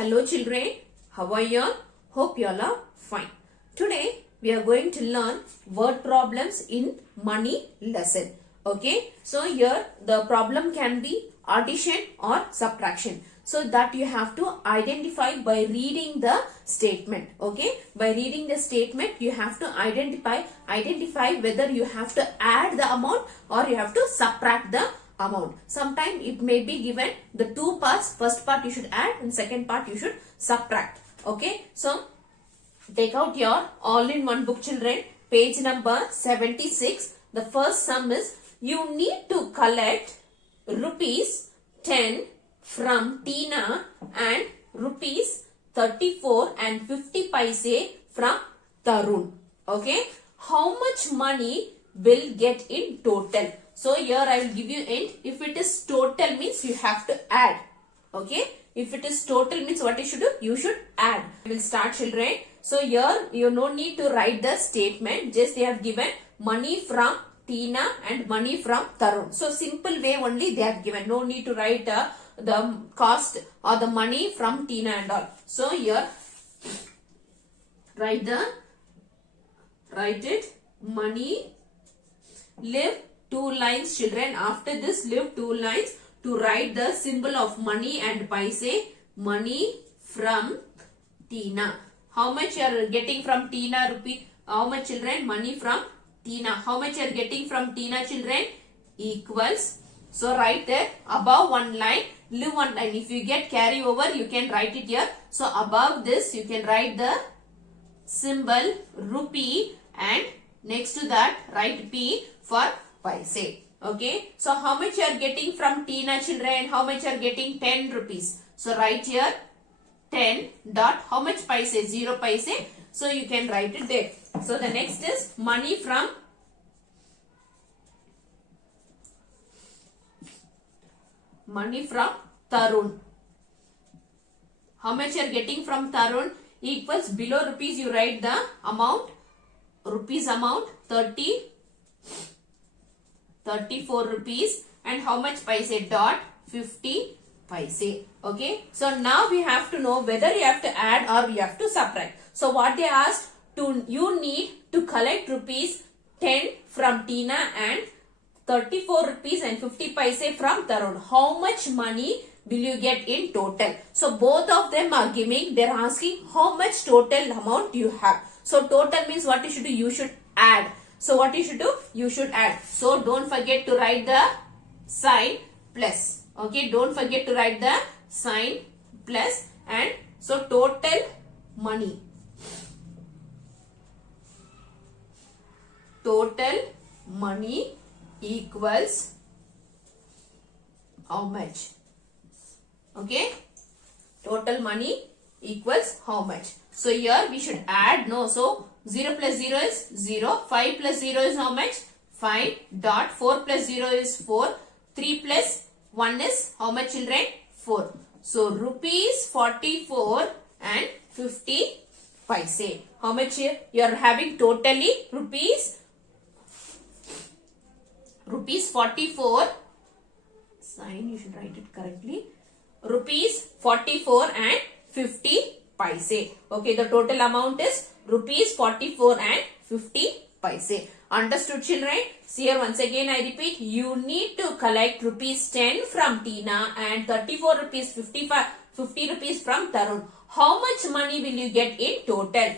Hello children, how are you all? Hope you all are fine. Today we are going to learn word problems in money lesson. Okay, so here the problem can be addition or subtraction. So that you have to identify by reading the statement. Okay, by reading the statement you have to identify whether you have to add the amount or you have to subtract the amount. Sometimes it may be given the two parts. First part you should add and second part you should subtract. Okay, so take out your all-in-one book children, page number 76. The first sum is you need to collect rupees 10 from Tina and rupees 34 and 50 paise from Tarun. Okay, how much money will get in total? So here I will give you hint. If it is total means you have to add. Okay, if it is total means what you should do? You should add. We will start children. So here you no need to write the statement. Just they have given money from Tina and money from Tarun. So simple way only they have given. No need to write the cost or the money from Tina and all. So here write it money, leave two lines children. After this leave two lines to write the symbol of money and paise. Money from Tina. How much you are getting from Tina rupee? How much children? Money from Tina. How much you are getting from Tina children? Equals. So write there above one line, leave one line. If you get carry over you can write it here. So above this you can write the symbol rupee and next to that write P for paise. Okay, so how much you are getting from Tina children? How much you are getting? 10 rupees. So write here 10 dot how much paise? 0 paise. So you can write it there. So the next is money from Tarun. How much you are getting from Tarun? Equals below rupees you write the amount, rupees amount 34 rupees and how much paise? Dot 50 paise. Okay, so now we have to know whether you have to add or you have to subtract. So what they asked, you need to collect rupees 10 from Tina and 34 rupees and 50 paise from Tarun. How much money will you get in total? So both of them are giving, they are asking how much total amount you have. So total means what you should do? You should add. So what you should do? You should add. So don't forget to write the sign plus. Okay, don't forget to write the sign plus and so total money. Total money equals how much? Okay, total money equals how much? So here we should add. No, so 0 plus 0 is 0. 5 plus 0 is how much? 5 dot 4 plus 0 is 4. 3 plus 1 is how much children? 4. So rupees 44 and 50 paise. How much here? You are having totally rupees 44. Sign you should write it correctly. Rupees 44 and 50 paise. Okay, the total amount is rupees 44 and 50 paise. Understood children? See here once again I repeat, you need to collect rupees 10 from Tina and 34 rupees 50 rupees from Tarun. How much money will you get in total?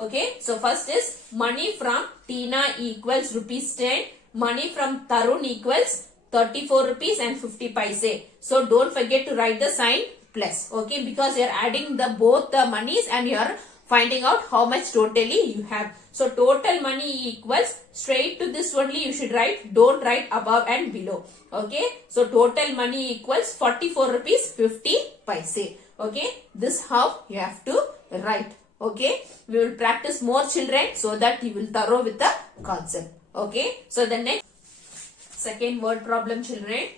Okay, so first is money from Tina equals rupees 10. Money from Tarun equals 34 rupees and 50 paise. So don't forget to write the sign plus. Okay, because you are adding the both the monies and you are finding out how much totally you have. So total money equals straight to this only you should write. Don't write above and below. Okay, so total money equals 44 rupees 50 paise. Okay, this how you have to write. Okay, we will practice more children so that you will thorough with the concept. Okay, so the next second word problem children.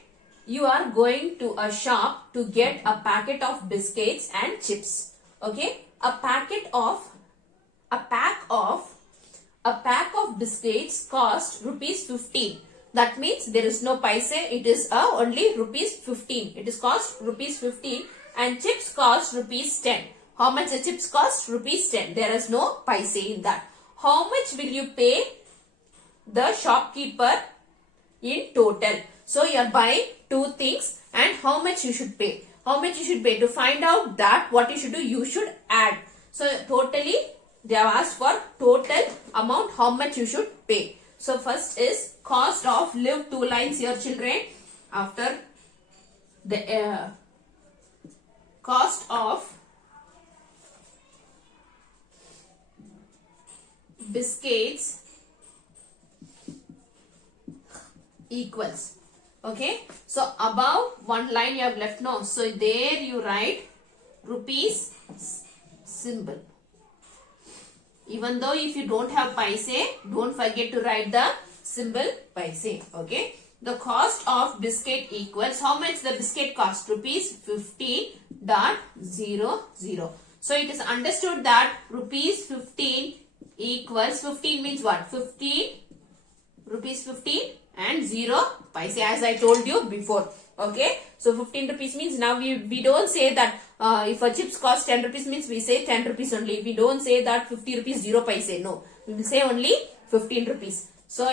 You are going to a shop to get a packet of biscuits and chips. Okay, a pack of biscuits cost rupees 15. That means there is no paise. It is only rupees 15. It is cost rupees 15. and chips cost rupees 10. How much the chips cost? Rupees 10. There is no paise in that. How much will you pay the shopkeeper in total? So you are buying two things and how much you should pay. How much you should pay. To find out that, what you should do, you should add. So totally they have asked for total amount, how much you should pay. So first is cost of, leave two lines here children. After the cost of biscuits equals. Okay, so above one line you have left, no, so there you write rupees symbol. Even though if you don't have paise, don't forget to write the symbol paise. Okay, the cost of biscuit equals, how much the biscuit cost? Rupees 15.00. So it is understood that rupees 15 equals, 15 means what? 15, rupees 15 and 0 paise, as I told you before. Okay, so 15 rupees means, now we don't say that if a chips cost 10 rupees means we say 10 rupees only. We don't say that 50 rupees 0 paise. No, we will say only 15 rupees. So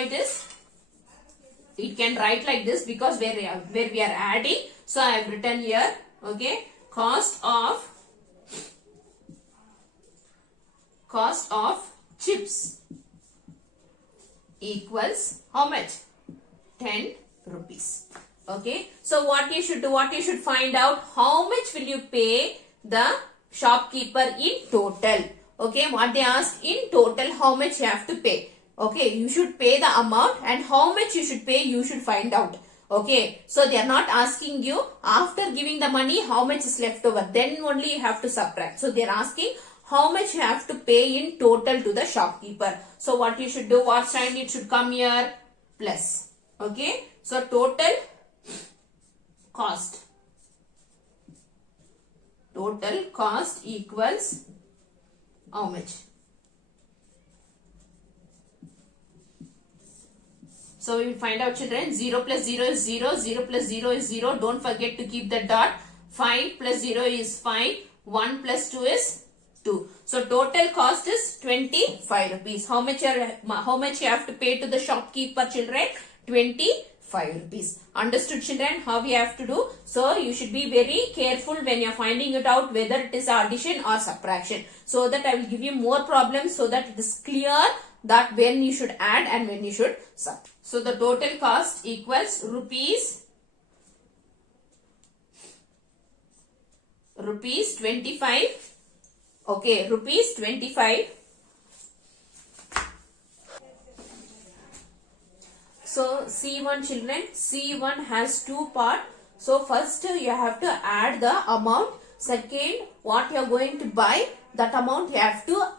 it can write like this because where we are adding. So I have written here. Okay, cost of chips equals how much? 10 rupees. Okay, so what you should do, what you should find out, how much will you pay the shopkeeper in total. Okay, what they ask in total, how much you have to pay. Okay, you should pay the amount and how much you should pay, you should find out. Okay, so they are not asking you after giving the money how much is left over, then only you have to subtract. So they are asking how much you have to pay in total to the shopkeeper. So what you should do, what sign it should come here? Plus. Okay, so total cost equals how much? So we will find out children, 0 plus 0 is 0, 0 plus 0 is 0, don't forget to keep the dot, 5 plus 0 is 5, 1 plus 2 is 2. So total cost is 25 rupees. How much you have to pay to the shopkeeper children? 25 rupees. Understood children how we have to do? So you should be very careful when you are finding it out whether it is addition or subtraction. So that I will give you more problems so that it is clear that when you should add and when you should subtract. So the total cost equals rupees 25. Okay, rupees 25. So C1 children, C1 has two parts. So first you have to add the amount. Second, what you are going to buy, that amount you have to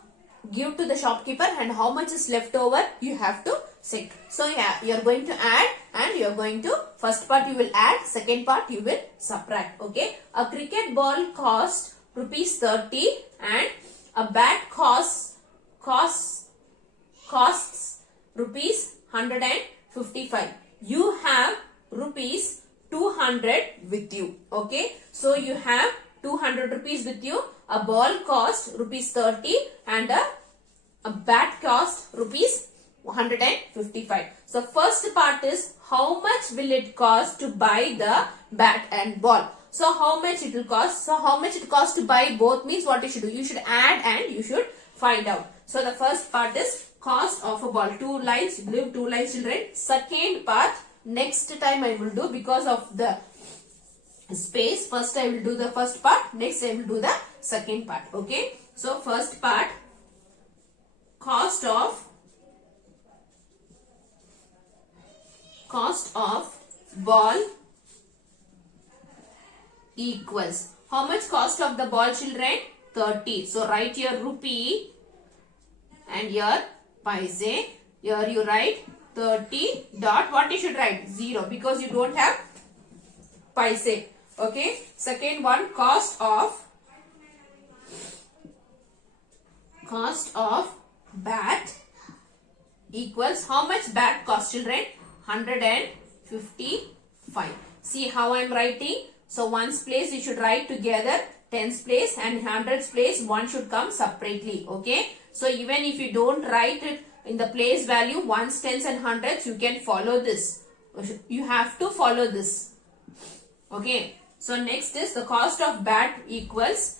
give to the shopkeeper and how much is left over you have to set. So yeah, you are going to add and you are going to, first part you will add, second part you will subtract. Okay, a cricket ball costs rupees 30 and a bat costs rupees 155. You have rupees 200 with you. Okay, so you have 200 rupees with you. A ball cost rupees 30 and a bat cost rupees 155. So first part is how much will it cost to buy the bat and ball. So how much it will cost? So how much it costs to buy both means what you should do? You should add and you should find out. So the first part is cost of a ball. Two lines, leave two lines children. Second part, next time I will do because of the space. First I will do the first part, next I will do the second part. Okay. So first part, cost of ball equals, how much cost of the ball children? 30. So write your rupee and your paise. Here you write 30 dot, what you should write? 0 because you don't have paise. Okay. Second one, cost of bat equals, how much bat cost children? 155. See how I am writing? So ones place you should write together, tens place and hundreds place one should come separately. Okay. So even if you don't write it in the place value ones, tens and hundreds, you can follow this. You have to follow this. Okay. So next is the cost of bat equals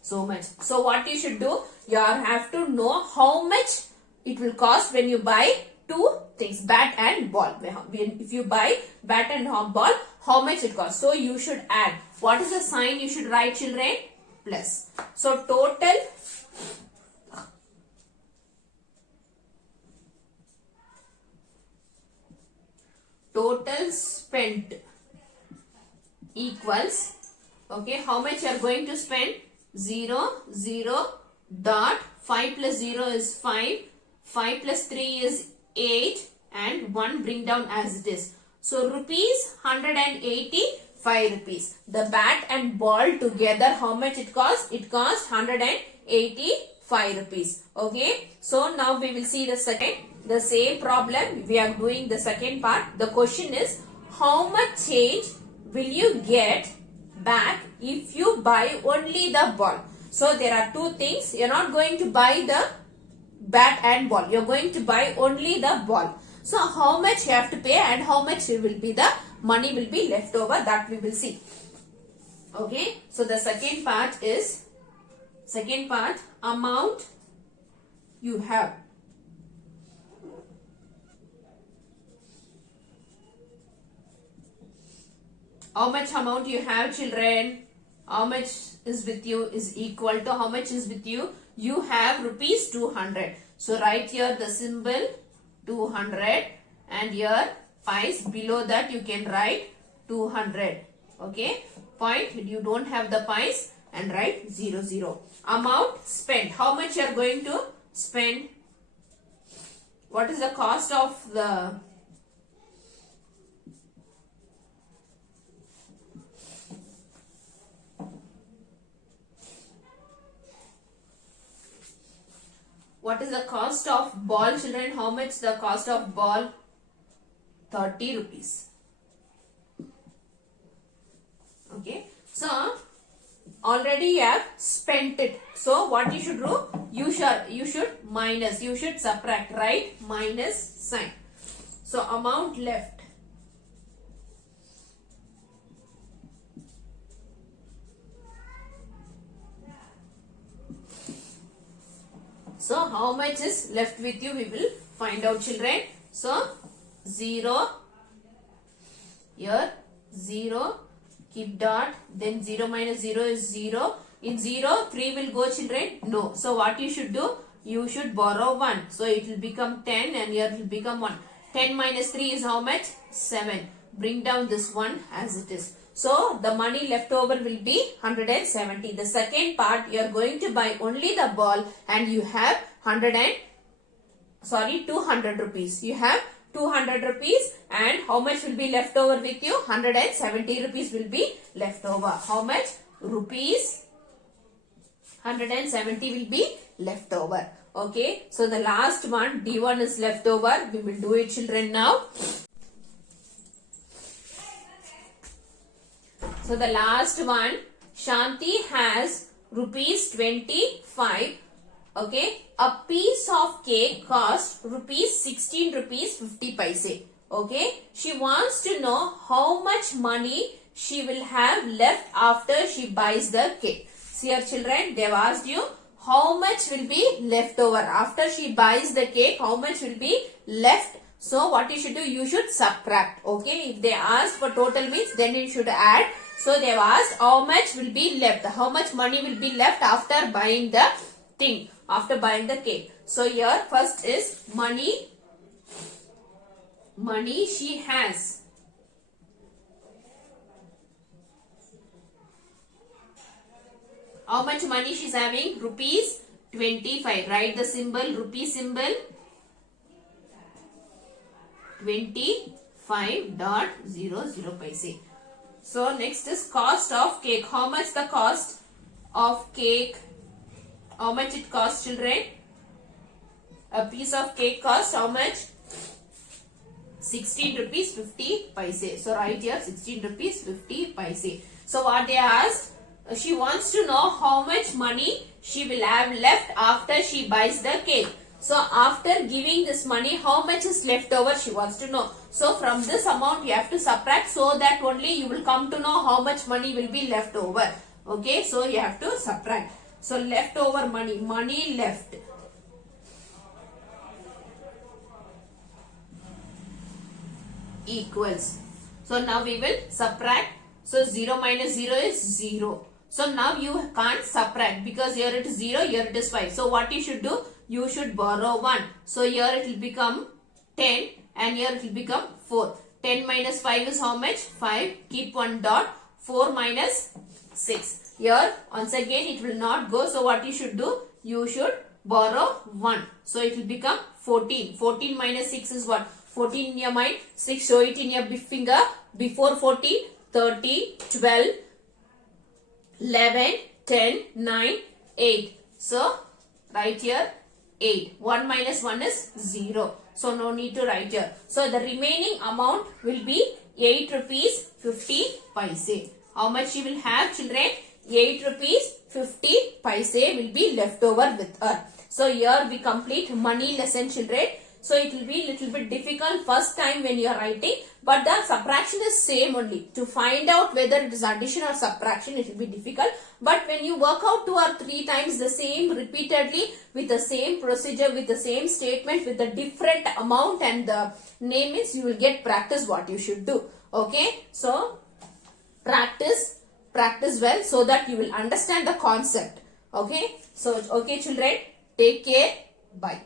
so much. So what you should do, you have to know how much it will cost when you buy two things, bat and ball. If you buy bat and ball, how much it costs? So you should add. What is the sign you should write, children? Plus. So total spent equals, okay, how much you are going to spend? 0, 0, dot, 5 plus 0 is 5, 5 plus 3 is 8 and 1 bring down as it is. So rupees 185 rupees. The bat and ball together, how much it costs? It costs 185 rupees. Okay. So now we will see the same problem. We are doing the second part. The question is, how much change will you get back if you buy only the ball? So there are two things. You are not going to buy the bat and ball. You are going to buy only the ball. So how much you have to pay and how much will be the money will be left over, that we will see. Okay. So the second part is, amount you have. How much amount you have, children? How much is with you is equal to how much is with you? You have rupees 200. So write here the symbol 200 and here pies. Below that you can write 200. Okay. Point. You don't have the pies and write 00. Amount spent. How much you are going to spend? What is the cost of the ball, children? How much the cost of ball? 30 rupees. Okay. So already you have spent it. So what you should do? You should minus. You should subtract. Right? Minus sign. So amount left. So how much is left with you? We will find out, children. So 0 here, 0, keep dot, then 0 minus 0 is 0. In 0, 3 will go, children? No. So what you should do? You should borrow 1. So it will become 10 and here it will become 1. 10 minus 3 is how much? 7. Bring down this 1 as it is. So the money left over will be 170. The second part, you are going to buy only the ball and you have 200 rupees. You have 200 rupees and how much will be left over with you? 170 rupees will be left over. How much? Rupees 170 will be left over. Okay. So the last one, D1 is left over. We will do it, children, now. So the last one, Shanti has rupees 25. Okay. A piece of cake costs rupees 16 rupees 50 paise. Okay. She wants to know how much money she will have left after she buys the cake. See here, children, they have asked you how much will be left over after she buys the cake. How much will be left? So what you should do? You should subtract. Okay. If they ask for total means, then you should add. So they have asked how much will be left. How much money will be left after buying the thing. After buying the cake. So here first is money. Money she has. How much money she is having? Rupees 25. Write the symbol, rupee symbol. 25.00 paise. So next is cost of cake. How much the cost of cake? How much it costs, children? A piece of cake costs how much? 16 rupees 50 paise. So write here 16 rupees 50 paise. So what they asked, she wants to know how much money she will have left after she buys the cake. So after giving this money, how much is left over she wants to know. So from this amount you have to subtract, so that only you will come to know how much money will be left over. Okay, so you have to subtract. So leftover money, money left. Equals. So now we will subtract. So 0 minus 0 is 0. So now you can't subtract because here it is 0, here it is 5. So what you should do? You should borrow 1. So here it will become 10 and here it will become 4. 10 minus 5 is how much? 5. Keep 1 dot. 4 minus 6. Here once again it will not go. So what you should do? You should borrow 1. So it will become 14. 14 minus 6 is what? 14 in your mind. 6, show it in your big finger. Before 40, 30, 12, 11, 10, 9, 8. So write here 8. 1 minus 1 is 0. So no need to write here. So the remaining amount will be 8 rupees 50 paise. How much you will have, children? 8 rupees 50 paise will be left over with her. So here we complete money lesson, children. So it will be little bit difficult first time when you are writing, but the subtraction is same only. To find out whether it is addition or subtraction, it will be difficult. But when you work out 2 or 3 times the same repeatedly with the same procedure, with the same statement, with the different amount and the name is, you will get practice what you should do. Okay, so practice well so that you will understand the concept. Okay, so okay children, take care. Bye.